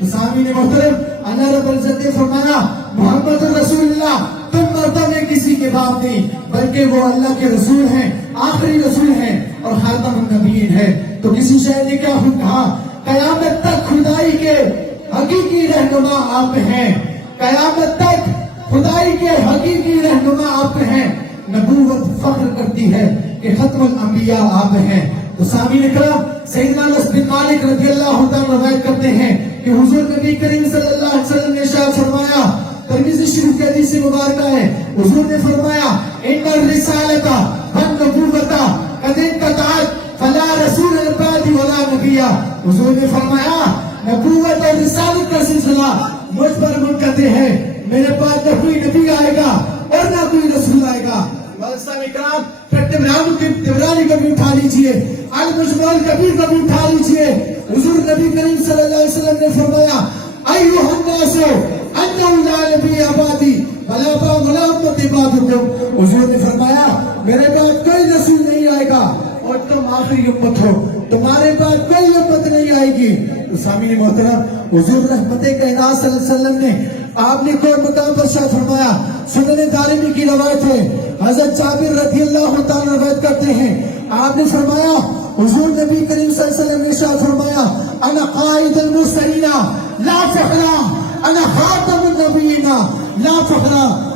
تو سامعین محترم، اللہ رب العزت نے فرمایا محمد رسول اللہ تم مرتبہ کسی کے باپ نہیں بلکہ وہ اللہ کے رسول ہیں، آخری رسول ہیں اور خاتم النبیین ہے۔ تو کسی شاعر نے کیا کہا، قیامت تک خدائی کے حقیقی رہنما آپ ہیں، قیامت تک خدائی کے حقیقی رہنما آپ ہیں، نبوت فخر کرتی ہے کہ ختم الانبیاء آپ ہیں۔ تو سامعین اکرام، سیدنا انس بن مالک رضی اللہ تعالیٰ روایت کرتے ہیں کہ حضور نبی کریم صلی اللہ علیہ وسلم نے ارشاد فرمایا، ترمذی شریف کی حدیث مبارکہ ہے، حضور نے فرمایا ان الرسالۃ والنبوۃ قد انقطعت فلا رسول بعد ولا نبی۔ حضور نے فرمایا نبوت اور رسالت کا سلسلہ مجھ پر منقطع ہے، میرے پاس نہ کوئی نبی آئے گا اور نہ کوئی رسول آئے گا۔ اکرام، پھر تبرانی کو بھی اٹھا لیجئے، المجموع الکبیر کو بھی اٹھا لیجئے۔ حضور نبی کریم صلی اللہ علیہ وسلم نے فرمایا ایھا الناس انہ لا نبی بعدی ولا امت بعدکم۔ حضور نے فرمایا میرے بعد کوئی رسول نہیں آئے گا اور تم آخری امت ہو، تمہارے بعد کوئی امت نہیں آئے گی۔ تو سامعین محترم، حضور رحمت کائنات صلی اللہ علیہ وسلم نے آپ نے کوئی مقام پر ارشاد فرمایا، سنن دارمی کی روایت ہے، حضرت جابر رضی اللہ تعالیٰ روایت کرتے ہیں، آپ نے فرمایا حضور نبی کریم صلی اللہ علیہ وسلم نے ارشاد فرمایا انا قائد المرسلین لا فخر، انا خاتم النبیین لا فخر۔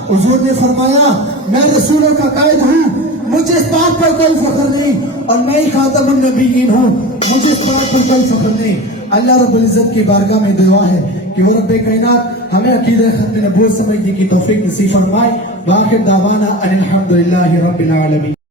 حضور نے فرمایا میں رسولوں کا قائد ہوں، مجھے اس بات پر کوئی فخر نہیں، اور میں ہی خاتم النبیین ہوں، مجھے اس بات پر کوئی فخر نہیں۔ اللہ رب العزت کی بارگاہ میں دعا ہے کہ وہ رب کائنات ہمیں عقیدہ ختم نبوت سمجھنے کی توفیق نصیب فرمائے۔ وآخر دعوانا ان الحمدللہ رب العالمین۔